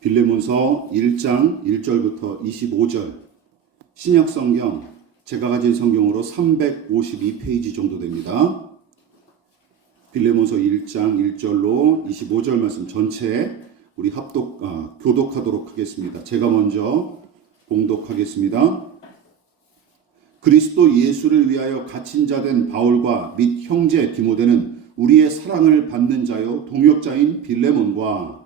빌레몬서 1장 1절부터 25절, 신약성경 제가 가진 성경으로 352페이지 정도 됩니다. 빌레몬서 1장 1절로 25절 말씀 전체 우리 교독하도록 하겠습니다. 제가 먼저 봉독하겠습니다. 그리스도 예수를 위하여 갇힌 자 된 바울과 및 형제 디모데는 우리의 사랑을 받는 자요 동역자인 빌레몬과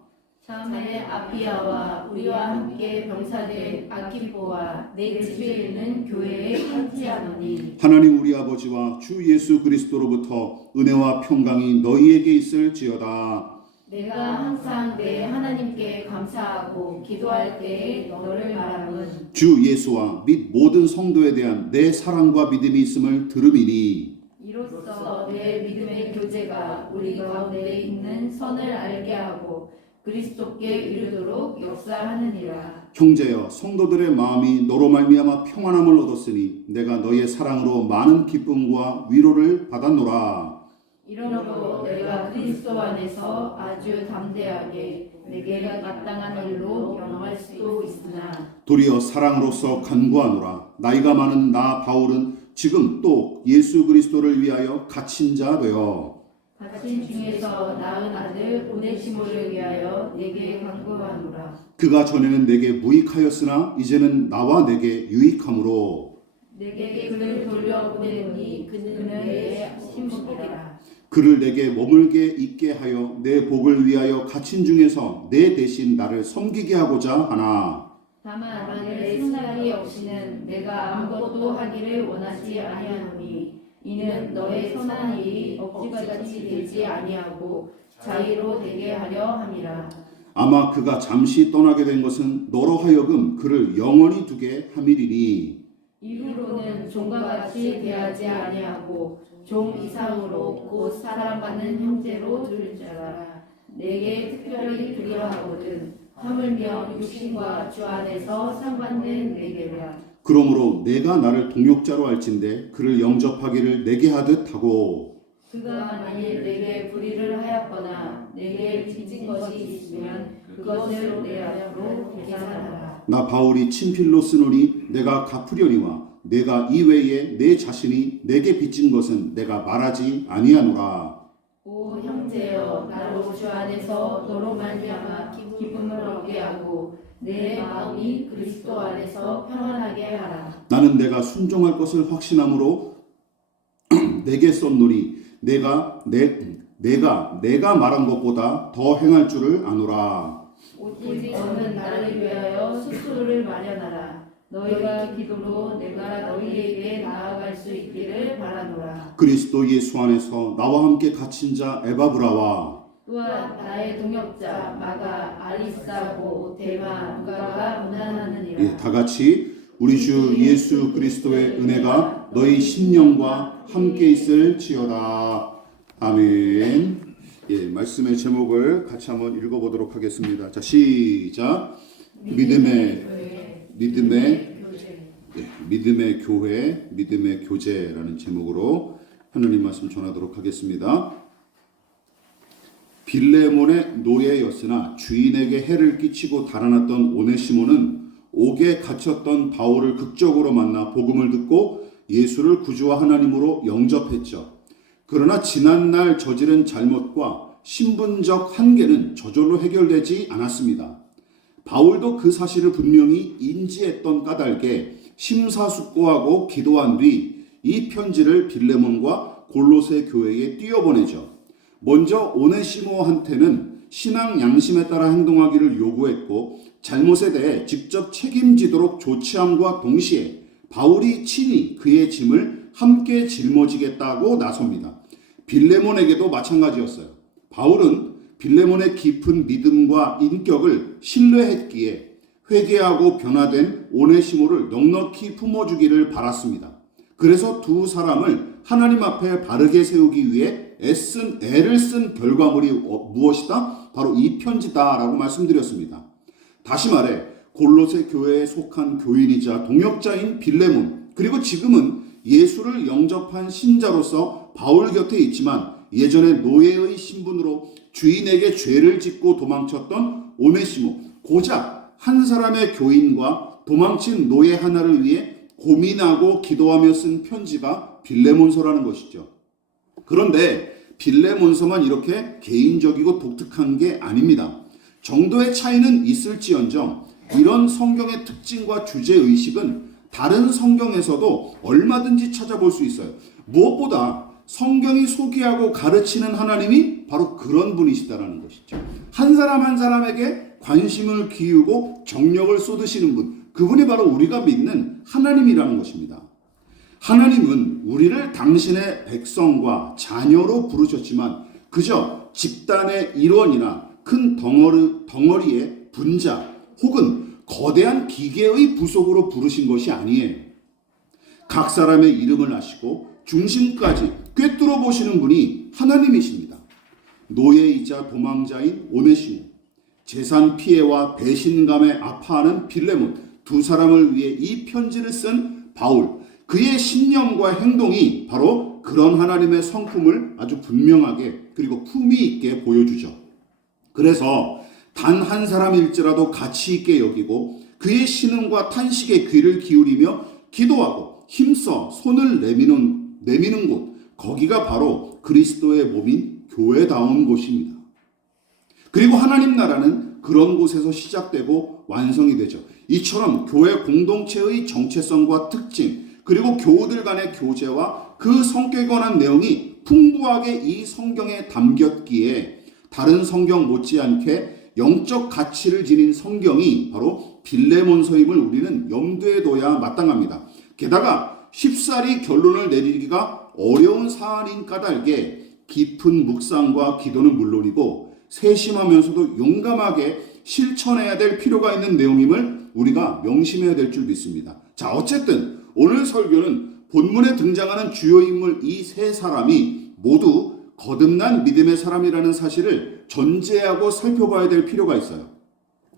자매 아피아와 우리와 함께 병사된 아키포와 내 집에 있는 교회에 편지하노니 하나님 우리 아버지와 주 예수 그리스도로부터 은혜와 평강이 너희에게 있을지어다. 내가 항상 내 하나님께 감사하고 기도할 때에 너를 바라는 주 예수와 및 모든 성도에 대한 내 사랑과 믿음이 있음을 들음이니 이로써 내 믿음의 교제가 우리 가운데 있는 선을 알게 하고 그리스도께 이르도록 역사하느니라. 형제여, 성도들의 마음이 너로 말미암아 평안함을 얻었으니 내가 너희의 사랑으로 많은 기쁨과 위로를 받았노라. 이러므로 내가 그리스도 안에서 아주 담대하게 내게 마땅한 일로 영할 수도 있으나 도리어 사랑으로서 간구하노라. 나이가 많은 나 바울은 지금 또 예수 그리스도를 위하여 갇힌 자 되어 갇힌 중에서 낳은 아들 오네시모를 위하여 내게 간구하노라. 그가 전에는 내게 무익하였으나 이제는 나와 내게 유익함으로 내게 그를 돌려보내니 그는 내 신복이라. 그를 내게 머물게 있게 하여 내 복을 위하여 갇힌 중에서 내 대신 나를 섬기게 하고자 하나. 다만 내 생각이 없이는 내가 아무것도 하기를 원하지 아니하노니 이는 너의 선한 일이 억지같이 되지 아니하고 자의로 되게 하려 함이라. 아마 그가 잠시 떠나게 된 것은 너로 하여금 그를 영원히 두게 함이리니 이후로는 종과 같이 대하지 아니하고 종 이상으로 곧 사랑받는 형제로 둘 자라. 내게 특별히 그리하거든 하물며 육신과 주 안에서 상받는 내게라. 그러므로 내가 나를 동역자로 할진대 그를 영접하기를 내게 하듯 하고 그가 만일 내게 불의를 하였거나 내게 빚진 것이 있으면 그것을 내 앞으로 계산하라. 나 바울이 친필로 쓰노니 내가 갚으려니와 내가 이외에 내 자신이 내게 빚진 것은 내가 말하지 아니하노라. 오 형제여, 나로 주 안에서 너로 말미암아 기쁨을 얻게 하고 내 마음이 그리스도 안에서 평안하게 하라. 나는 내가 순종할 것을 확신함으로 내게 썼노니 내가 말한 것보다 더 행할 줄을 아노라. 오직 너는 나를 위하여 스스로를 마련하라. 너희가 기도로 내가 너희에게 나아갈 수 있기를 바라노라. 그리스도 예수 안에서 나와 함께 갇힌 자 에바브라와 또한 나의 동역자 마가 아리스타고 데마 누가가 문안하느니라. 다 같이 우리 주 예수 그리스도의 은혜가 너희 심령과 함께 있을지어다. 아멘. 말씀의 제목을 같이 한번 읽어보도록 하겠습니다. 자, 시작. 믿음의 교회, 믿음의 교제라는 제목으로 하나님 말씀 전하도록 하겠습니다. 빌레몬의 노예였으나 주인에게 해를 끼치고 달아났던 오네시모는 옥에 갇혔던 바울을 극적으로 만나 복음을 듣고 예수를 구주와 하나님으로 영접했죠. 그러나 지난날 저지른 잘못과 신분적 한계는 저절로 해결되지 않았습니다. 바울도 그 사실을 분명히 인지했던 까닭에 심사숙고하고 기도한 뒤 이 편지를 빌레몬과 골로새 교회에 띄워보내죠. 먼저 오네시모한테는 신앙 양심에 따라 행동하기를 요구했고 잘못에 대해 직접 책임지도록 조치함과 동시에 바울이 친히 그의 짐을 함께 짊어지겠다고 나섭니다. 빌레몬에게도 마찬가지였어요. 바울은 빌레몬의 깊은 믿음과 인격을 신뢰했기에 회개하고 변화된 오네시모를 넉넉히 품어주기를 바랐습니다. 그래서 두 사람을 하나님 앞에 바르게 세우기 위해 애를 쓴 결과물이 무엇이다? 바로 이 편지다라고 말씀드렸습니다. 다시 말해 골로새 교회에 속한 교인이자 동역자인 빌레몬, 그리고 지금은 예수를 영접한 신자로서 바울 곁에 있지만 예전에 노예의 신분으로 주인에게 죄를 짓고 도망쳤던 오네시모, 고작 한 사람의 교인과 도망친 노예 하나를 위해 고민하고 기도하며 쓴 편지가 빌레몬서라는 것이죠. 그런데 빌레몬서만 이렇게 개인적이고 독특한 게 아닙니다. 정도의 차이는 있을지언정 이런 성경의 특징과 주제의식은 다른 성경에서도 얼마든지 찾아볼 수 있어요. 무엇보다 성경이 소개하고 가르치는 하나님이 바로 그런 분이시다라는 것이죠. 한 사람 한 사람에게 관심을 기울이고 정력을 쏟으시는 분, 그분이 바로 우리가 믿는 하나님이라는 것입니다. 하나님은 우리를 당신의 백성과 자녀로 부르셨지만 그저 집단의 일원이나 큰 덩어리의 분자 혹은 거대한 기계의 부속으로 부르신 것이 아니에요. 각 사람의 이름을 아시고 중심까지 꿰뚫어 보시는 분이 하나님이십니다. 노예이자 도망자인 오네시모, 재산 피해와 배신감에 아파하는 빌레몬, 두 사람을 위해 이 편지를 쓴 바울, 그의 신념과 행동이 바로 그런 하나님의 성품을 아주 분명하게 그리고 품위 있게 보여주죠. 그래서 단 한 사람일지라도 가치 있게 여기고 그의 신음과 탄식에 귀를 기울이며 기도하고 힘써 손을 내미는 곳, 거기가 바로 그리스도의 몸인 교회다운 곳입니다. 그리고 하나님 나라는 그런 곳에서 시작되고 완성이 되죠. 이처럼 교회 공동체의 정체성과 특징, 그리고 교우들 간의 교제와 그 성격에 관한 내용이 풍부하게 이 성경에 담겼기에 다른 성경 못지않게 영적 가치를 지닌 성경이 바로 빌레몬서임을 우리는 염두에 둬야 마땅합니다. 게다가 쉽사리 결론을 내리기가 어려운 사안인 까닭에 깊은 묵상과 기도는 물론이고 세심하면서도 용감하게 실천해야 될 필요가 있는 내용임을 우리가 명심해야 될 줄 믿습니다. 자, 어쨌든 오늘 설교는 본문에 등장하는 주요 인물 이 세 사람이 모두 거듭난 믿음의 사람이라는 사실을 전제하고 살펴봐야 될 필요가 있어요.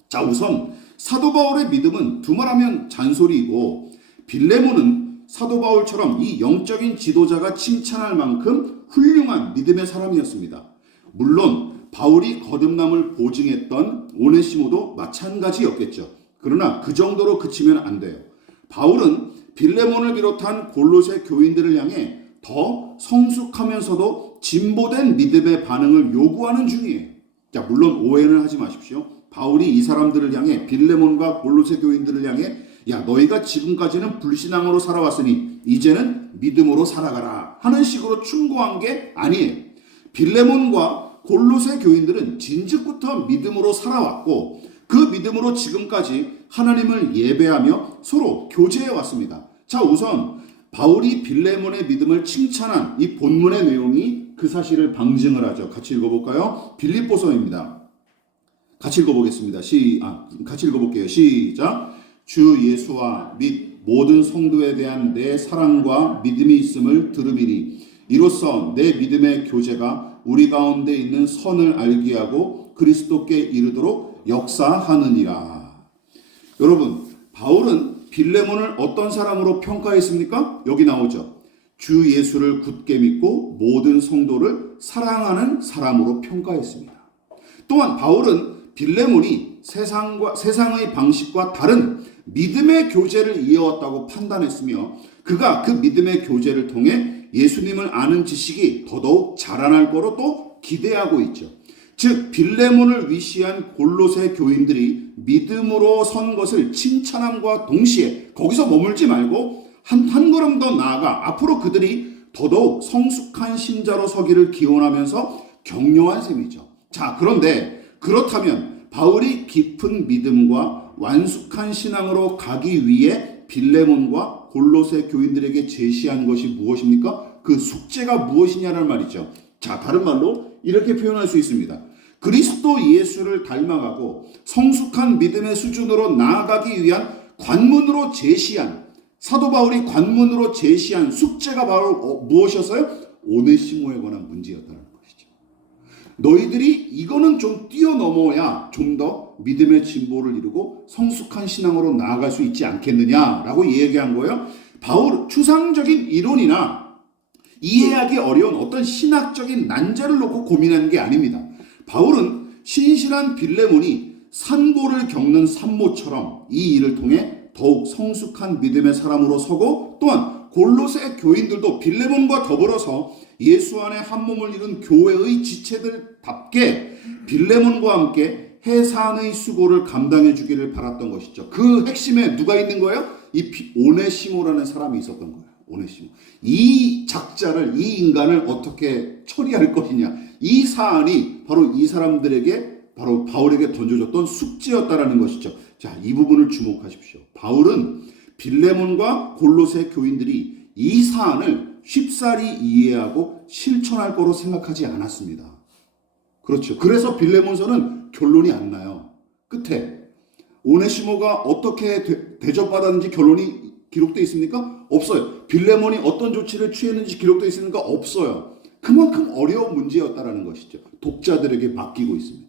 자, 우선 사도 바울의 믿음은 두말하면 잔소리이고 빌레몬은 사도 바울처럼 이 영적인 지도자가 칭찬할 만큼 훌륭한 믿음의 사람이었습니다. 물론 바울이 거듭남을 보증했던 오네시모도 마찬가지였겠죠. 그러나 그 정도로 그치면 안 돼요. 바울은 빌레몬을 비롯한 골로새 교인들을 향해 더 성숙하면서도 진보된 믿음의 반응을 요구하는 중이에요. 자, 물론 오해는 하지 마십시오. 바울이 이 사람들을 향해 빌레몬과 골로새 교인들을 향해 야, 너희가 지금까지는 불신앙으로 살아왔으니 이제는 믿음으로 살아가라 하는 식으로 충고한 게 아니에요. 빌레몬과 골로새 교인들은 진즉부터 믿음으로 살아왔고 그 믿음으로 지금까지 하나님을 예배하며 서로 교제해 왔습니다. 자, 우선 바울이 빌레몬의 믿음을 칭찬한 이 본문의 내용이 그 사실을 방증을 하죠. 같이 읽어볼까요? 빌립보서입니다. 같이 읽어보겠습니다. 같이 읽어볼게요. 시작. 주 예수와 및 모든 성도에 대한 내 사랑과 믿음이 있음을 들음이니 이로써 내 믿음의 교제가 우리 가운데 있는 선을 알게 하고 그리스도께 이르도록 역사하느니라. 여러분, 바울은 빌레몬을 어떤 사람으로 평가했습니까? 여기 나오죠. 주 예수를 굳게 믿고 모든 성도를 사랑하는 사람으로 평가했습니다. 또한 바울은 빌레몬이 세상의 방식과 다른 믿음의 교제를 이어왔다고 판단했으며 그가 그 믿음의 교제를 통해 예수님을 아는 지식이 더더욱 자라날 거로 또 기대하고 있죠. 즉 빌레몬을 위시한 골로새 교인들이 믿음으로 선 것을 칭찬함과 동시에 거기서 머물지 말고 한 걸음 더 나아가 앞으로 그들이 더더욱 성숙한 신자로 서기를 기원하면서 격려한 셈이죠. 자, 그런데 그렇다면 바울이 깊은 믿음과 완숙한 신앙으로 가기 위해 빌레몬과 골로새 교인들에게 제시한 것이 무엇입니까? 그 숙제가 무엇이냐는 말이죠. 자, 다른 말로 이렇게 표현할 수 있습니다. 그리스도 예수를 닮아가고 성숙한 믿음의 수준으로 나아가기 위한 관문으로 제시한 사도 바울이 관문으로 제시한 숙제가 바로 무엇이었어요? 오네시모에 관한 문제였다는 것이죠. 너희들이 이거는 좀 뛰어넘어야 좀 더 믿음의 진보를 이루고 성숙한 신앙으로 나아갈 수 있지 않겠느냐라고 얘기한 거예요. 바울 추상적인 이론이나 이해하기 어려운 어떤 신학적인 난제를 놓고 고민하는 게 아닙니다. 바울은 신실한 빌레몬이 산고를 겪는 산모처럼 이 일을 통해 더욱 성숙한 믿음의 사람으로 서고, 또한 골로새 교인들도 빌레몬과 더불어서 예수 안에 한 몸을 이룬 교회의 지체들답게 빌레몬과 함께 해산의 수고를 감당해 주기를 바랐던 것이죠. 그 핵심에 누가 있는 거예요? 이 오네시모라는 사람이 있었던 거예요. 오네시모. 이 작자를, 이 인간을 어떻게 처리할 것이냐, 이 사안이 바로 이 사람들에게, 바로 바울에게 던져줬던 숙제였다라는 것이죠. 자, 이 부분을 주목하십시오. 바울은 빌레몬과 골로새 교인들이 이 사안을 쉽사리 이해하고 실천할 거로 생각하지 않았습니다. 그렇죠. 그래서 빌레몬서는 결론이 안 나요. 끝에 오네시모가 어떻게 대접받았는지 결론이 기록되어 있습니까? 없어요. 빌레몬이 어떤 조치를 취했는지 기록되어 있습니까? 없어요. 그만큼 어려운 문제였다라는 것이죠. 독자들에게 맡기고 있습니다.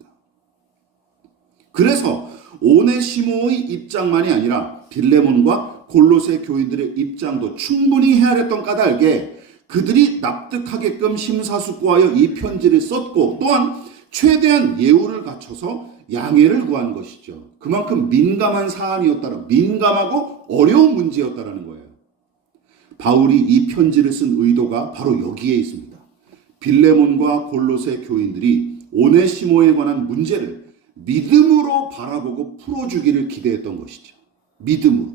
그래서 오네시모의 입장만이 아니라 빌레몬과 골로새 교인들의 입장도 충분히 헤아렸던 까닭에 그들이 납득하게끔 심사숙고하여 이 편지를 썼고, 또한 최대한 예우를 갖춰서 양해를 구한 것이죠. 그만큼 민감한 사안이었다라, 민감하고 어려운 문제였다라는 거예요. 바울이 이 편지를 쓴 의도가 바로 여기에 있습니다. 빌레몬과 골로새 교인들이 오네시모에 관한 문제를 믿음으로 바라보고 풀어주기를 기대했던 것이죠. 믿음으로.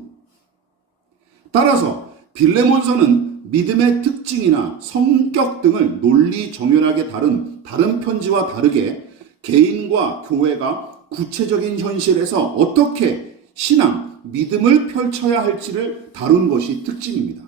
따라서 빌레몬서는 믿음의 특징이나 성격 등을 논리 정연하게 다른 편지와 다르게 개인과 교회가 구체적인 현실에서 어떻게 신앙, 믿음을 펼쳐야 할지를 다룬 것이 특징입니다.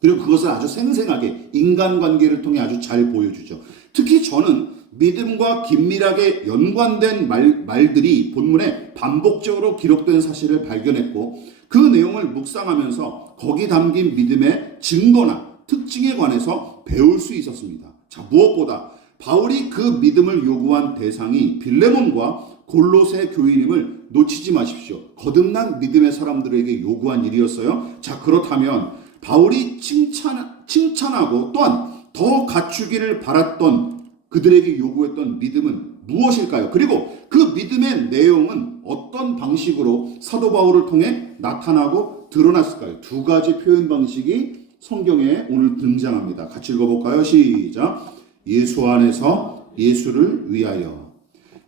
그리고 그것을 아주 생생하게 인간관계를 통해 아주 잘 보여주죠. 특히 저는 믿음과 긴밀하게 연관된 말들이 본문에 반복적으로 기록된 사실을 발견했고, 그 내용을 묵상하면서 거기 담긴 믿음의 증거나 특징에 관해서 배울 수 있었습니다. 자, 무엇보다 바울이 그 믿음을 요구한 대상이 빌레몬과 골로새 교인임을 놓치지 마십시오. 거듭난 믿음의 사람들에게 요구한 일이었어요. 자, 그렇다면 바울이 칭찬하고 또한 더 갖추기를 바랐던, 그들에게 요구했던 믿음은 무엇일까요? 그리고 그 믿음의 내용은 어떤 방식으로 사도 바울을 통해 나타나고 드러났을까요? 두 가지 표현 방식이 성경에 오늘 등장합니다. 같이 읽어볼까요? 시작. 예수 안에서 예수를 위하여.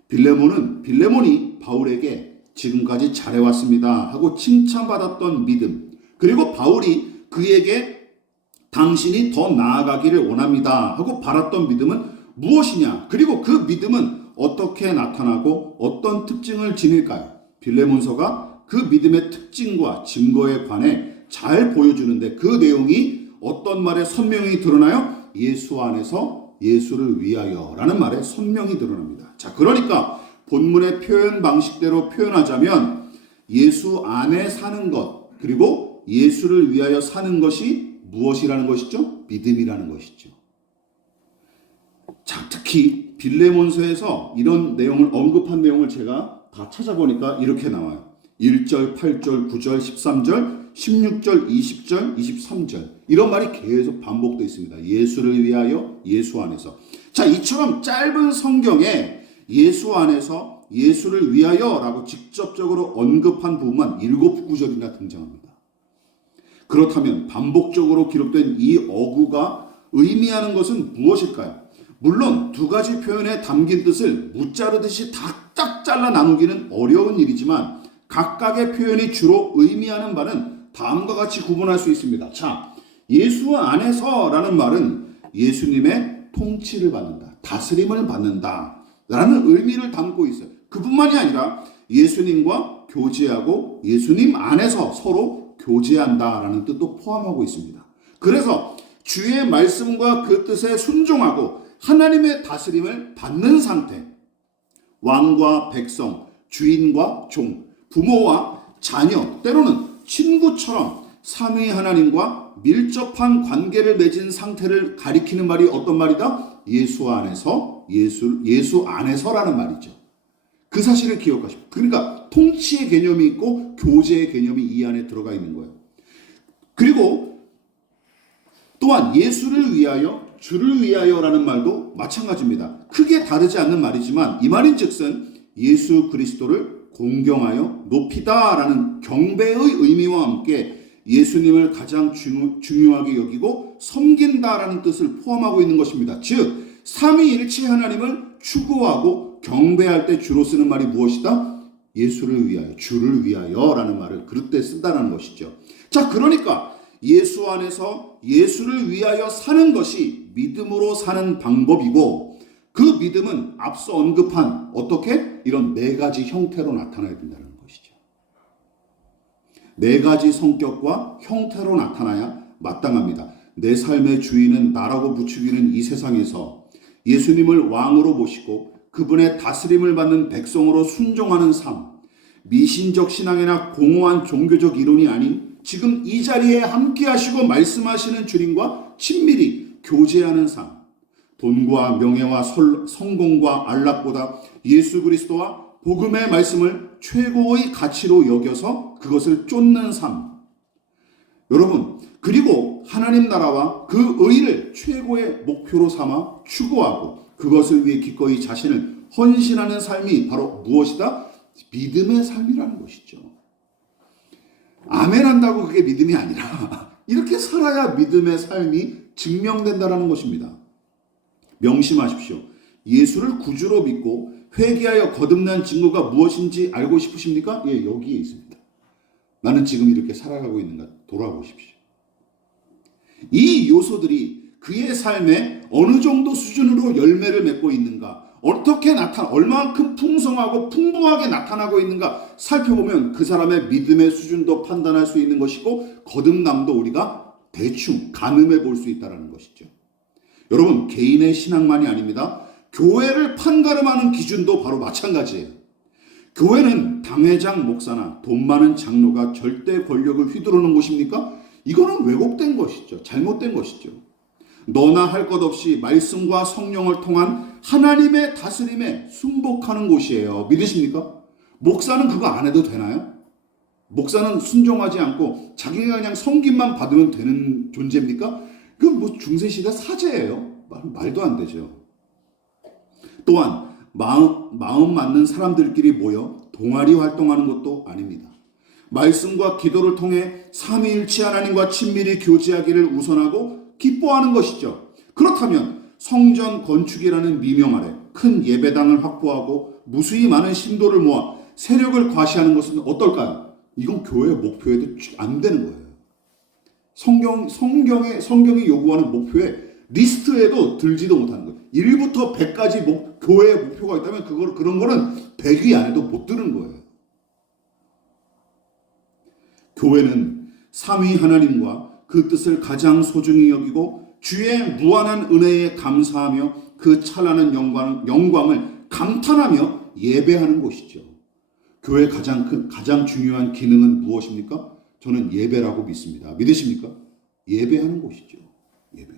빌레몬이 바울에게 지금까지 잘해왔습니다 하고 칭찬받았던 믿음, 그리고 바울이 그에게 당신이 더 나아가기를 원합니다 하고 바랐던 믿음은 무엇이냐? 그리고 그 믿음은 어떻게 나타나고 어떤 특징을 지닐까요? 빌레몬서가 그 믿음의 특징과 증거에 관해 잘 보여주는데, 그 내용이 어떤 말에 선명히 드러나요? 예수 안에서 예수를 위하여 라는 말에 선명히 드러납니다. 자, 그러니까 본문의 표현 방식대로 표현하자면 예수 안에 사는 것, 그리고 예수를 위하여 사는 것이 무엇이라는 것이죠? 믿음이라는 것이죠. 자, 특히 빌레몬서에서 이런 내용을 언급한 내용을 제가 다 찾아보니까 이렇게 나와요. 1절, 8절, 9절, 13절, 16절, 20절, 23절 이런 말이 계속 반복되어 있습니다. 예수를 위하여, 예수 안에서. 자, 이처럼 짧은 성경에 예수 안에서, 예수를 위하여 라고 직접적으로 언급한 부분만 7구절이나 등장합니다. 그렇다면 반복적으로 기록된 이 어구가 의미하는 것은 무엇일까요? 물론 두 가지 표현에 담긴 뜻을 무자르듯이 딱 잘라 나누기는 어려운 일이지만 각각의 표현이 주로 의미하는 바는 다음과 같이 구분할 수 있습니다. 자, 예수 안에서 라는 말은 예수님의 통치를 받는다, 다스림을 받는다 라는 의미를 담고 있어요. 그뿐만이 아니라 예수님과 교제하고 예수님 안에서 서로 교제한다 라는 뜻도 포함하고 있습니다. 그래서 주의 말씀과 그 뜻에 순종하고 하나님의 다스림을 받는 상태, 왕과 백성, 주인과 종, 부모와 자녀, 때로는 친구처럼 삼위 하나님과 밀접한 관계를 맺은 상태를 가리키는 말이 어떤 말이다? 예수 안에서, 예수 안에서라는 말이죠. 그 사실을 기억하십시오. 그러니까 통치의 개념이 있고 교제의 개념이 이 안에 들어가 있는 거예요. 그리고 또한 예수를 위하여, 주를 위하여라는 말도 마찬가지입니다. 크게 다르지 않는 말이지만 이 말인즉슨 예수 그리스도를 공경하여 높이다라는 경배의 의미와 함께 예수님을 가장 중요하게 여기고 섬긴다라는 뜻을 포함하고 있는 것입니다. 즉 삼위일체 하나님을 추구하고 경배할 때 주로 쓰는 말이 무엇이다? 예수를 위하여, 주를 위하여라는 말을 그럴 때 쓴다는 것이죠. 자, 그러니까 예수 안에서 예수를 위하여 사는 것이 믿음으로 사는 방법이고, 그 믿음은 앞서 언급한 어떻게 이런 네 가지 형태로 나타나야 된다는 것이죠. 네 가지 성격과 형태로 나타나야 마땅합니다. 내 삶의 주인은 나라고 부추기는 이 세상에서 예수님을 왕으로 모시고 그분의 다스림을 받는 백성으로 순종하는 삶, 미신적 신앙이나 공허한 종교적 이론이 아닌 지금 이 자리에 함께 하시고 말씀하시는 주님과 친밀히 교제하는 삶, 돈과 명예와 성공과 안락보다 예수 그리스도와 복음의 말씀을 최고의 가치로 여겨서 그것을 쫓는 삶. 여러분, 그리고 하나님 나라와 그 의를 최고의 목표로 삼아 추구하고 그것을 위해 기꺼이 자신을 헌신하는 삶이 바로 무엇이다? 믿음의 삶이라는 것이죠. 아멘 한다고 그게 믿음이 아니라 이렇게 살아야 믿음의 삶이 증명된다는 것입니다. 명심하십시오. 예수를 구주로 믿고 회개하여 거듭난 증거가 무엇인지 알고 싶으십니까? 예, 여기에 있습니다. 나는 지금 이렇게 살아가고 있는가 돌아보십시오. 이 요소들이 그의 삶에 어느 정도 수준으로 열매를 맺고 있는가, 어떻게 얼마만큼 풍성하고 풍부하게 나타나고 있는가 살펴보면 그 사람의 믿음의 수준도 판단할 수 있는 것이고 거듭남도 우리가 대충 가늠해 볼 수 있다는 것이죠. 여러분, 개인의 신앙만이 아닙니다. 교회를 판가름하는 기준도 바로 마찬가지예요. 교회는 당회장 목사나 돈 많은 장로가 절대 권력을 휘두르는 곳입니까? 이거는 왜곡된 것이죠. 잘못된 것이죠. 너나 할 것 없이 말씀과 성령을 통한 하나님의 다스림에 순복하는 곳이에요. 믿으십니까? 목사는 그거 안 해도 되나요? 목사는 순종하지 않고 자기가 그냥 섬김만 받으면 되는 존재입니까? 그건 뭐 중세시대 사제예요. 말도 안 되죠. 또한 마음 맞는 사람들끼리 모여 동아리 활동하는 것도 아닙니다. 말씀과 기도를 통해 삼위일체 하나님과 친밀히 교제하기를 우선하고 기뻐하는 것이죠. 그렇다면 성전 건축이라는 미명 아래 큰 예배당을 확보하고 무수히 많은 신도를 모아 세력을 과시하는 것은 어떨까요? 이건 교회의 목표에도 안 되는 거예요. 성경이 요구하는 목표에 리스트에도 들지도 못하는 거예요. 1부터 100까지 교회의 목표가 있다면 그런 거는 100위 안에도 못 드는 거예요. 교회는 삼위 하나님과 그 뜻을 가장 소중히 여기고 주의 무한한 은혜에 감사하며 그 찬란한 영광을 감탄하며 예배하는 곳이죠. 교회의 가장 중요한 기능은 무엇입니까? 저는 예배라고 믿습니다. 믿으십니까? 예배하는 곳이죠. 예배.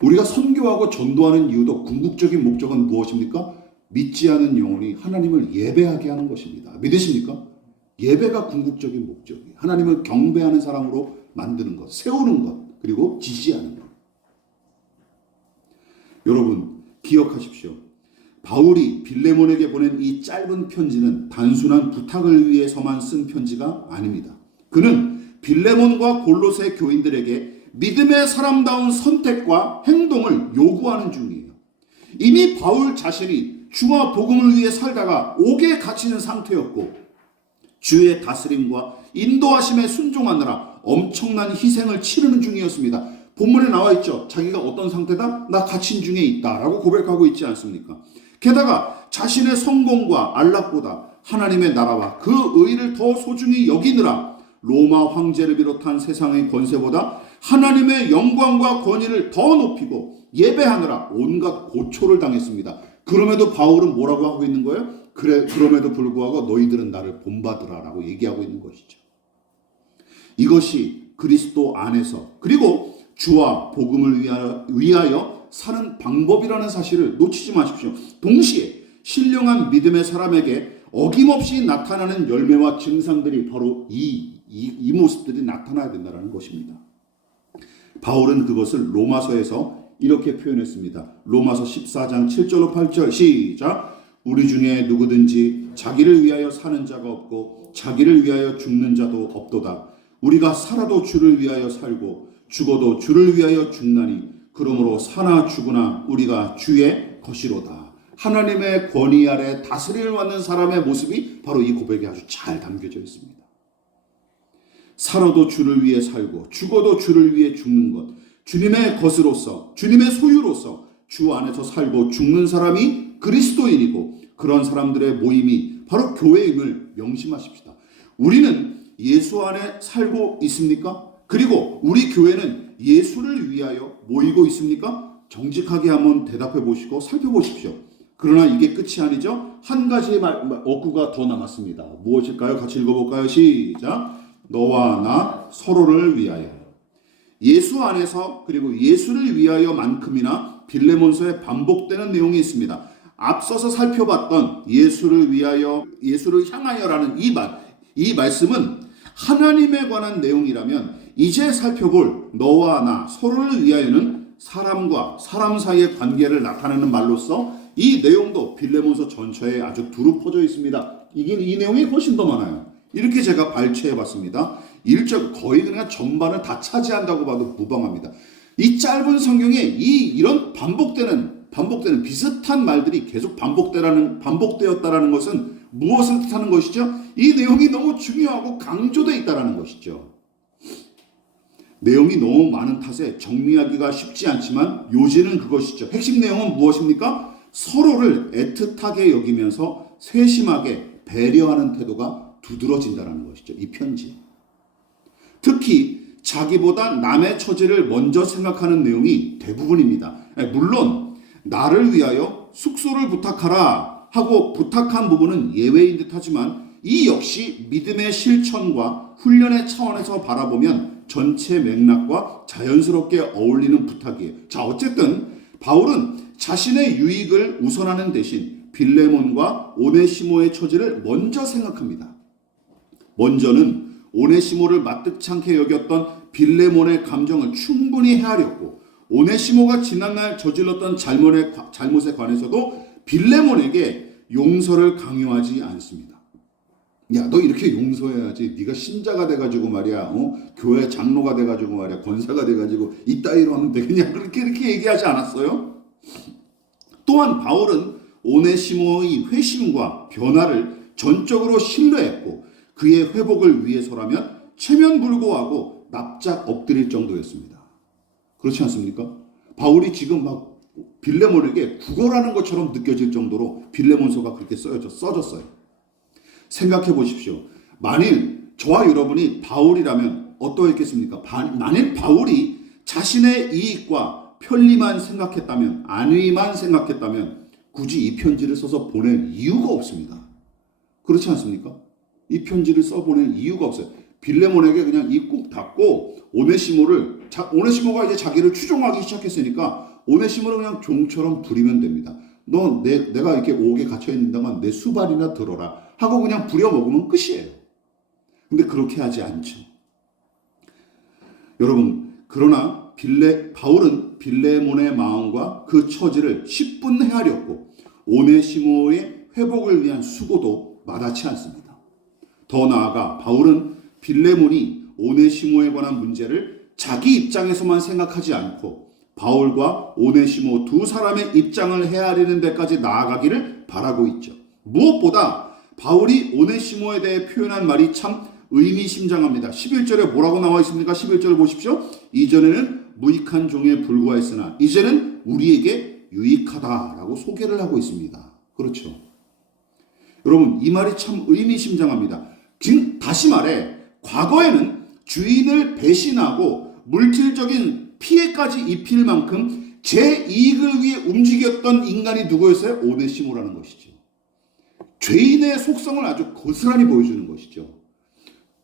우리가 선교하고 전도하는 이유도 궁극적인 목적은 무엇입니까? 믿지 않은 영혼이 하나님을 예배하게 하는 것입니다. 믿으십니까? 예배가 궁극적인 목적이에요. 하나님을 경배하는 사람으로 만드는 것, 세우는 것, 그리고 지지하는 것. 여러분, 기억하십시오. 바울이 빌레몬에게 보낸 이 짧은 편지는 단순한 부탁을 위해서만 쓴 편지가 아닙니다. 그는 빌레몬과 골로새 교인들에게 믿음의 사람다운 선택과 행동을 요구하는 중이에요. 이미 바울 자신이 주와 복음을 위해 살다가 옥에 갇히는 상태였고 주의 다스림과 인도하심에 순종하느라 엄청난 희생을 치르는 중이었습니다. 본문에 나와 있죠. 자기가 어떤 상태다? 나 갇힌 중에 있다 라고 고백하고 있지 않습니까? 게다가 자신의 성공과 안락보다 하나님의 나라와 그 의를 더 소중히 여기느라 로마 황제를 비롯한 세상의 권세보다 하나님의 영광과 권위를 더 높이고 예배하느라 온갖 고초를 당했습니다. 그럼에도 바울은 뭐라고 하고 있는 거예요? 그럼에도 불구하고 너희들은 나를 본받으라 라고 얘기하고 있는 것이죠. 이것이 그리스도 안에서 그리고 주와 복음을 위하여 사는 방법이라는 사실을 놓치지 마십시오. 동시에 신령한 믿음의 사람에게 어김없이 나타나는 열매와 증상들이 바로 이 모습들이 나타나야 된다는 것입니다. 바울은 그것을 로마서에서 이렇게 표현했습니다. 로마서 14장 7절로 8절 시작. 우리 중에 누구든지 자기를 위하여 사는 자가 없고 자기를 위하여 죽는 자도 없도다. 우리가 살아도 주를 위하여 살고 죽어도 주를 위하여 죽나니 그러므로 사나 죽으나 우리가 주의 것이로다. 하나님의 권위 아래 다스림을 받는 사람의 모습이 바로 이 고백에 아주 잘 담겨져 있습니다. 살아도 주를 위해 살고 죽어도 주를 위해 죽는 것, 주님의 것으로서 주님의 소유로서 주 안에서 살고 죽는 사람이 그리스도인이고 그런 사람들의 모임이 바로 교회임을 명심하십시다. 우리는 예수 안에 살고 있습니까? 그리고 우리 교회는 예수를 위하여 모이고 있습니까? 정직하게 한번 대답해 보시고 살펴보십시오. 그러나 이게 끝이 아니죠. 한 가지 어구가 더 남았습니다. 무엇일까요? 같이 읽어볼까요? 시작. 너와 나 서로를 위하여. 예수 안에서 그리고 예수를 위하여만큼이나 빌레몬서에 반복되는 내용이 있습니다. 앞서서 살펴봤던 예수를 위하여, 예수를 향하여라는 이 말씀은 하나님에 관한 내용이라면 이제 살펴볼 너와 나 서로를 위하여는 사람과 사람 사이의 관계를 나타내는 말로서 이 내용도 빌레몬서 전체에 아주 두루 퍼져 있습니다. 이 내용이 훨씬 더 많아요. 이렇게 제가 발췌해 봤습니다. 1절 거의 그냥 전반을 다 차지한다고 봐도 무방합니다. 이 짧은 성경에 이런 반복되는 비슷한 말들이 계속 반복되었다라는 것은 무엇을 뜻하는 것이죠? 이 내용이 너무 중요하고 강조되어 있다라는 것이죠. 내용이 너무 많은 탓에 정리하기가 쉽지 않지만 요지는 그것이죠. 핵심 내용은 무엇입니까? 서로를 애틋하게 여기면서 세심하게 배려하는 태도가 두드러진다는 것이죠. 이 편지. 특히 자기보다 남의 처지를 먼저 생각하는 내용이 대부분입니다. 물론 나를 위하여 숙소를 부탁하라 하고 부탁한 부분은 예외인 듯하지만 이 역시 믿음의 실천과 훈련의 차원에서 바라보면 전체 맥락과 자연스럽게 어울리는 부탁이에요. 자, 어쨌든 바울은 자신의 유익을 우선하는 대신 빌레몬과 오네시모의 처지를 먼저 생각합니다. 먼저는 오네시모를 마뜩찮게 여겼던 빌레몬의 감정을 충분히 헤아렸고 오네시모가 지난날 저질렀던 잘못에 관해서도 빌레몬에게 용서를 강요하지 않습니다. 야, 너 이렇게 용서해야지. 네가 신자가 돼가지고 말이야, 교회 장로가 돼가지고 말이야, 권사가 돼가지고 이따위로 하면 되겠냐, 그렇게 얘기하지 않았어요? 또한 바울은 오네시모의 회심과 변화를 전적으로 신뢰했고 그의 회복을 위해서라면 체면불고하고 납작 엎드릴 정도였습니다. 그렇지 않습니까? 바울이 지금 막 빌레몬에게 구걸하는 것처럼 느껴질 정도로 빌레몬서가 그렇게 써졌어요. 생각해 보십시오. 만일 저와 여러분이 바울이라면 어떠했겠습니까? 만일 바울이 자신의 이익과 편리만 생각했다면, 안위만 생각했다면 굳이 이 편지를 써서 보낼 이유가 없습니다. 그렇지 않습니까? 이 편지를 써보낼 이유가 없어요. 빌레몬에게 그냥 입 꾹 닫고 오네시모가 이제 자기를 추종하기 시작했으니까 오네시모를 그냥 종처럼 부리면 됩니다. 너 내가 이렇게 옥에 갇혀 있는 동안 내 수발이나 들어라 하고 그냥 부려먹으면 끝이에요. 근데 그렇게 하지 않죠. 여러분, 그러나 바울은 빌레몬의 마음과 그 처지를 10분 헤아렸고 오네시모의 회복을 위한 수고도 마다치 않습니다. 더 나아가 바울은 빌레몬이 오네시모에 관한 문제를 자기 입장에서만 생각하지 않고 바울과 오네시모 두 사람의 입장을 헤아리는 데까지 나아가기를 바라고 있죠. 무엇보다 바울이 오네시모에 대해 표현한 말이 참 의미심장합니다. 11절에 뭐라고 나와 있습니까? 11절 보십시오. 이전에는 무익한 종에 불과했으나 이제는 우리에게 유익하다라고 소개를 하고 있습니다. 그렇죠. 여러분, 이 말이 참 의미심장합니다. 다시 말해 과거에는 주인을 배신하고 물질적인 피해까지 입힐 만큼 제 이익을 위해 움직였던 인간이 누구였어요? 오네시모라는 것이죠. 죄인의 속성을 아주 고스란히 보여주는 것이죠.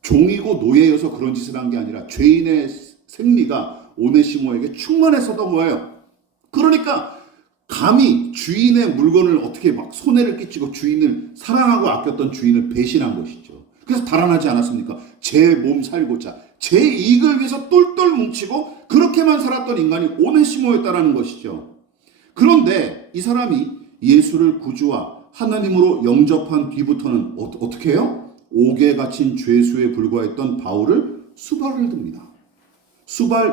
종이고 노예여서 그런 짓을 한 게 아니라 죄인의 생리가 오네시모에게 충만했었던 거예요. 그러니까 감히 주인의 물건을 어떻게 막 손해를 끼치고 주인을 사랑하고 아꼈던 주인을 배신한 것이죠. 그래서 달아나지 않았습니까? 제 몸 살고자 제 이익을 위해서 똘똘 뭉치고 그렇게만 살았던 인간이 오네시모였다라는 것이죠. 그런데 이 사람이 예수를 구주와 하나님으로 영접한 뒤부터는 어떻게 해요? 옥에 갇힌 죄수에 불과했던 바울을 수발을 듭니다.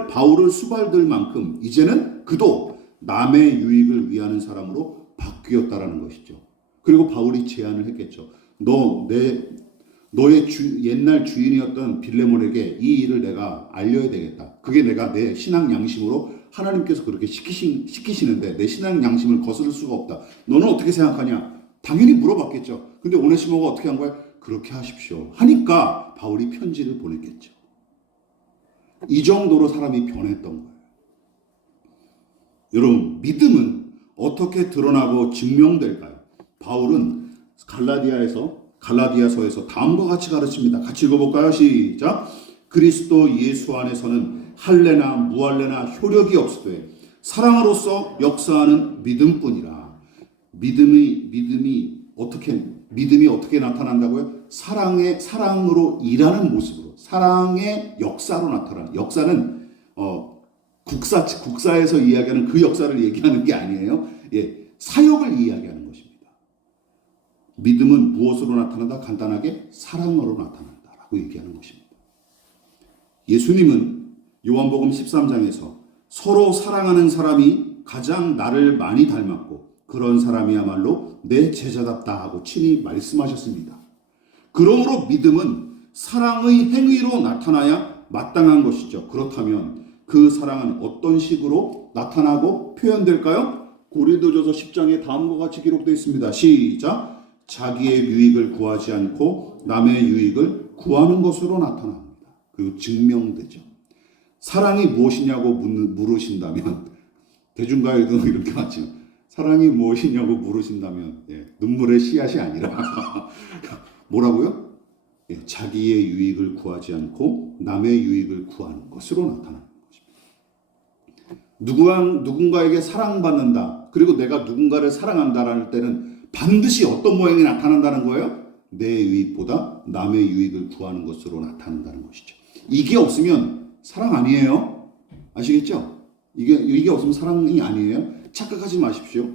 바울을 수발들 만큼 이제는 그도 남의 유익을 위하는 사람으로 바뀌었다라는 것이죠. 그리고 바울이 제안을 했겠죠. 너의 옛날 주인이었던 빌레몬에게 이 일을 내가 알려야 되겠다. 그게 내가 내 신앙 양심으로 하나님께서 그렇게 시키시는데 내 신앙 양심을 거스를 수가 없다. 너는 어떻게 생각하냐? 당연히 물어봤겠죠. 근데 오네시모가 어떻게 한 거야? 그렇게 하십시오. 하니까 바울이 편지를 보냈겠죠. 이 정도로 사람이 변했던 거예요. 여러분, 믿음은 어떻게 드러나고 증명될까요? 바울은 갈라디아서에서 다음과 같이 가르칩니다. 같이 읽어볼까요? 시작. 그리스도 예수 안에서는 할례나 무할례나 효력이 없으되 사랑으로서 역사하는 믿음뿐이라. 믿음이 어떻게 나타난다고요? 사랑으로 일하는 모습으로, 사랑의 역사로 나타나는. 역사는 국사에서 이야기하는 그 역사를 얘기하는 게 아니에요. 사역을 이야기하는 것입니다. 믿음은 무엇으로 나타난다? 간단하게 사랑으로 나타난다라고 얘기하는 것입니다. 예수님은 요한복음 13장에서 서로 사랑하는 사람이 가장 나를 많이 닮았고 그런 사람이야말로 내 제자답다 하고 친히 말씀하셨습니다. 그러므로 믿음은 사랑의 행위로 나타나야 마땅한 것이죠. 그렇다면 그 사랑은 어떤 식으로 나타나고 표현될까요? 고린도전서 10장에 다음과 같이 기록되어 있습니다. 시작. 자기의 유익을 구하지 않고 남의 유익을 구하는 것으로 나타납니다. 그리고 증명되죠. 사랑이 무엇이냐고 물으신다면 대중가요도 이렇게 하죠. 사랑이 무엇이냐고 물으신다면 눈물의 씨앗이 아니라 뭐라고요? 자기의 유익을 구하지 않고 남의 유익을 구하는 것으로 나타나는 것입니다. 누군가에게 사랑받는다. 그리고 내가 누군가를 사랑한다라는 때는 반드시 어떤 모양이 나타난다는 거예요? 내 유익보다 남의 유익을 구하는 것으로 나타난다는 것이죠. 이게 없으면 사랑 아니에요. 아시겠죠? 이게 없으면 사랑이 아니에요. 착각하지 마십시오.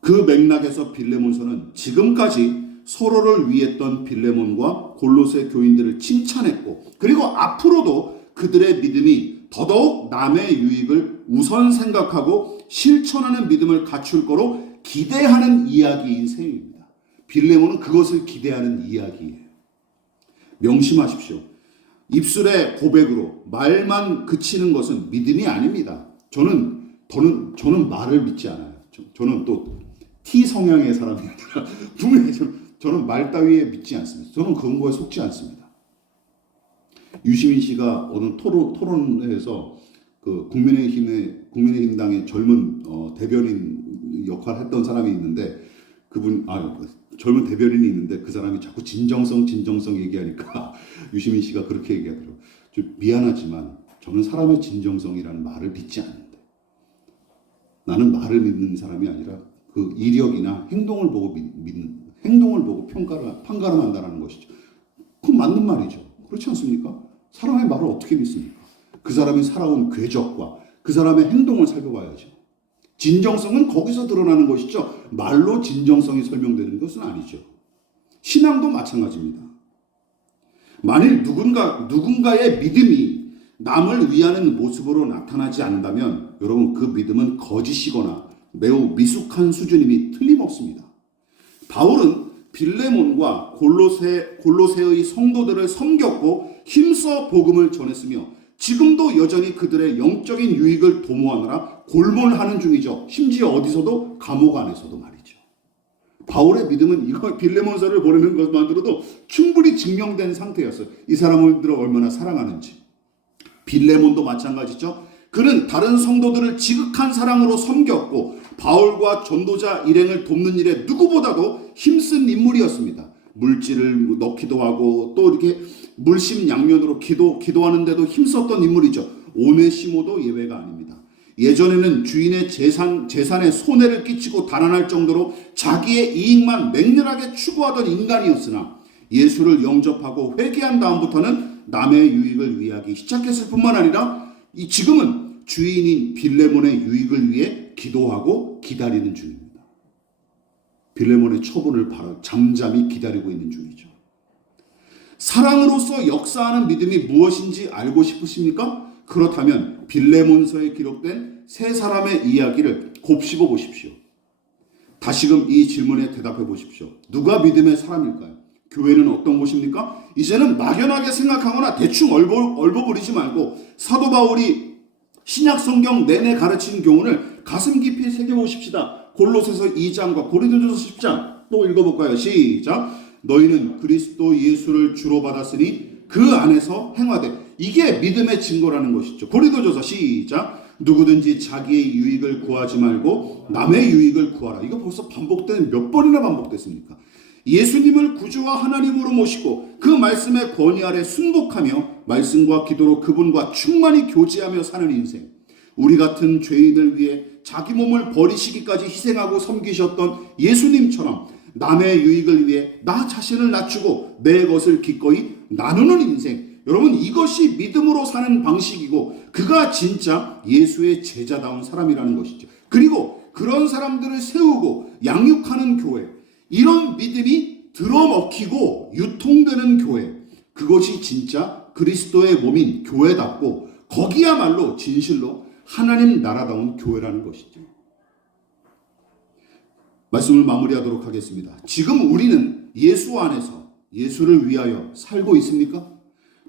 그 맥락에서 빌레몬서는 지금까지 서로를 위했던 빌레몬과 골로새 교인들을 칭찬했고 그리고 앞으로도 그들의 믿음이 더더욱 남의 유익을 우선 생각하고 실천하는 믿음을 갖출 거로 기대하는 이야기인 셈입니다. 빌레몬은 그것을 기대하는 이야기예요. 명심하십시오. 입술의 고백으로 말만 그치는 것은 믿음이 아닙니다. 저는 말을 믿지 않아요. 저는 또 T 성향의 사람이라 분명히 저는 말 따위에 믿지 않습니다. 저는 그런 거에 속지 않습니다. 유시민 씨가 어느 토론회에서 그 국민의힘당의 젊은 대변인 역할을 했던 사람이 있는데 젊은 대변인이 있는데 그 사람이 자꾸 진정성 얘기하니까 유시민 씨가 그렇게 얘기하더라고요. 좀 미안하지만 저는 사람의 진정성이라는 말을 믿지 않는데 나는 말을 믿는 사람이 아니라 그 이력이나 행동을 보고 행동을 보고 판가름한다는 것이죠. 그건 맞는 말이죠. 그렇지 않습니까? 사람의 말을 어떻게 믿습니까? 그 사람이 살아온 궤적과 그 사람의 행동을 살펴봐야죠. 진정성은 거기서 드러나는 것이죠. 말로 진정성이 설명되는 것은 아니죠. 신앙도 마찬가지입니다. 만일 누군가의 믿음이 남을 위하는 모습으로 나타나지 않는다면 여러분 그 믿음은 거짓이거나 매우 미숙한 수준임이 틀림없습니다. 바울은 빌레몬과 골로새의 성도들을 섬겼고 힘써 복음을 전했으며 지금도 여전히 그들의 영적인 유익을 도모하느라 골몰하는 중이죠. 심지어 어디서도 감옥 안에서도 말이죠. 바울의 믿음은 이거 빌레몬서를 보내는 것만으로도 충분히 증명된 상태였어요. 이 사람들을 얼마나 사랑하는지. 빌레몬도 마찬가지죠. 그는 다른 성도들을 지극한 사랑으로 섬겼고 바울과 전도자 일행을 돕는 일에 누구보다도 힘쓴 인물이었습니다. 물질을 넣기도 하고 또 이렇게 물심양면으로 기도하는데도 힘썼던 인물이죠. 오네시모도 예외가 아닙니다. 예전에는 주인의 재산에 손해를 끼치고 달아날 정도로 자기의 이익만 맹렬하게 추구하던 인간이었으나 예수를 영접하고 회개한 다음부터는 남의 유익을 위하기 시작했을 뿐만 아니라 지금은 주인인 빌레몬의 유익을 위해 기도하고 기다리는 중입니다. 빌레몬의 처분을 바로 잠잠히 기다리고 있는 중이죠. 사랑으로서 역사하는 믿음이 무엇인지 알고 싶으십니까? 그렇다면 빌레몬서에 기록된 세 사람의 이야기를 곱씹어 보십시오. 다시금 이 질문에 대답해 보십시오. 누가 믿음의 사람일까요? 교회는 어떤 곳입니까? 이제는 막연하게 생각하거나 대충 얼버무리지 말고 사도 바울이 신약 성경 내내 가르친 교훈을 가슴 깊이 새겨보십시다. 골로새서 2장과 고린도전서 10장 또 읽어볼까요? 시작. 너희는 그리스도 예수를 주로 받았으니 그 안에서 행하되. 이게 믿음의 증거라는 것이죠. 고린도전서 시작. 누구든지 자기의 유익을 구하지 말고 남의 유익을 구하라. 이거 벌써 몇 번이나 반복됐습니까? 예수님을 구주와 하나님으로 모시고 그 말씀의 권위 아래 순복하며 말씀과 기도로 그분과 충만히 교제하며 사는 인생. 우리 같은 죄인을 위해 자기 몸을 버리시기까지 희생하고 섬기셨던 예수님처럼 남의 유익을 위해 나 자신을 낮추고 내 것을 기꺼이 나누는 인생. 여러분, 이것이 믿음으로 사는 방식이고 그가 진짜 예수의 제자다운 사람이라는 것이죠. 그리고 그런 사람들을 세우고 양육하는 교회, 이런 믿음이 들어먹히고 유통되는 교회, 그것이 진짜 그리스도의 몸인 교회답고 거기야말로 진실로 하나님 나라다운 교회라는 것이죠. 말씀을 마무리하도록 하겠습니다. 지금 우리는 예수 안에서 예수를 위하여 살고 있습니까?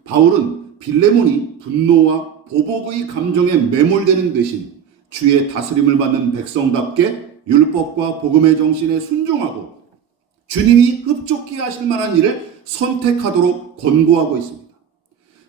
바울은 빌레몬이 분노와 보복의 감정에 매몰되는 대신 주의 다스림을 받는 백성답게 율법과 복음의 정신에 순종하고 주님이 흡족히 하실 만한 일을 선택하도록 권고하고 있습니다.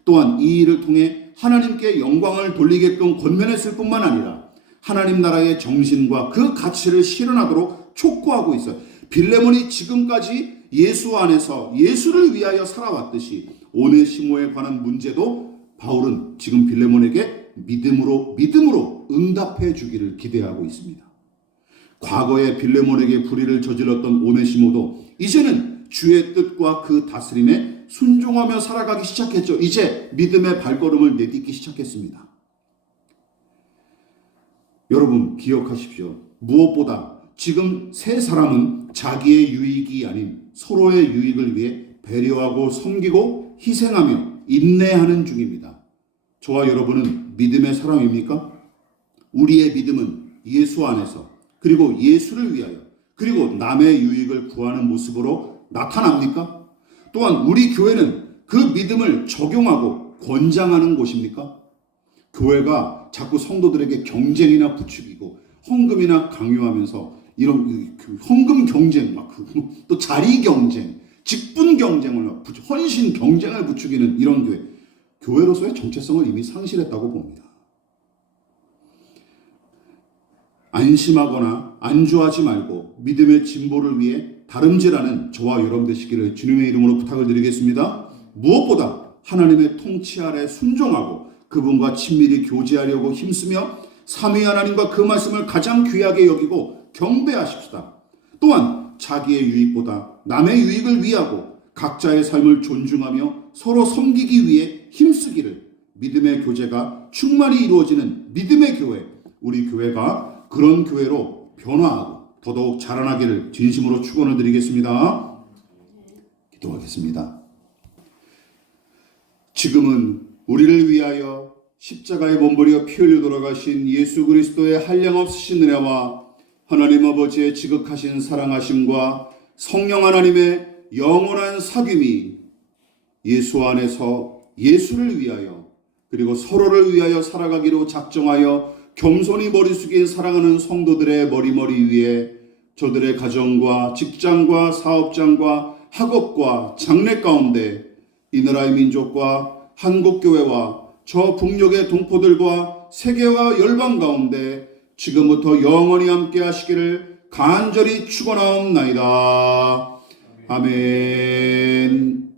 또한 이 일을 통해 하나님께 영광을 돌리게끔 권면했을 뿐만 아니라 하나님 나라의 정신과 그 가치를 실현하도록 촉구하고 있어요. 빌레몬이 지금까지 예수 안에서 예수를 위하여 살아왔듯이 오네시모에 관한 문제도 바울은 지금 빌레몬에게 믿음으로 응답해 주기를 기대하고 있습니다. 과거에 빌레몬에게 불의를 저질렀던 오네시모도 이제는 주의 뜻과 그 다스림에 순종하며 살아가기 시작했죠. 이제 믿음의 발걸음을 내딛기 시작했습니다. 여러분 기억하십시오. 무엇보다 지금 세 사람은 자기의 유익이 아닌 서로의 유익을 위해 배려하고 섬기고 희생하며 인내하는 중입니다. 저와 여러분은 믿음의 사람입니까? 우리의 믿음은 예수 안에서 그리고 예수를 위하여 그리고 남의 유익을 구하는 모습으로 나타납니까? 또한 우리 교회는 그 믿음을 적용하고 권장하는 곳입니까? 교회가 자꾸 성도들에게 경쟁이나 부추기고 헌금이나 강요하면서 이런 헌금 경쟁, 또 자리 경쟁, 직분 경쟁을, 헌신 경쟁을 부추기는 이런 교회로서의 정체성을 이미 상실했다고 봅니다. 안심하거나 안주하지 말고 믿음의 진보를 위해 다름질하는 저와 여러분 되시기를 주님의 이름으로 부탁을 드리겠습니다. 무엇보다 하나님의 통치 아래 순종하고 그분과 친밀히 교제하려고 힘쓰며 삼위 하나님과 그 말씀을 가장 귀하게 여기고 경배하십시다. 또한 자기의 유익보다 남의 유익을 위하고 각자의 삶을 존중하며 서로 섬기기 위해 힘쓰기를, 믿음의 교제가 충만히 이루어지는 믿음의 교회, 우리 교회가 그런 교회로 변화하고 더더욱 자라나기를 진심으로 축원을 드리겠습니다. 기도하겠습니다. 지금은 우리를 위하여 십자가에 몸버려 피 흘려 돌아가신 예수 그리스도의 한량없으신 은혜와 하나님 아버지의 지극하신 사랑하심과 성령 하나님의 영원한 사귐이 예수 안에서 예수를 위하여 그리고 서로를 위하여 살아가기로 작정하여 겸손히 머리 숙인 사랑하는 성도들의 머리 위에 저들의 가정과 직장과 사업장과 학업과 장래 가운데 이 나라의 민족과 한국교회와 저 북녘의 동포들과 세계와 열방 가운데 지금부터 영원히 함께 하시기를 간절히 축원하옵나이다. 아멘.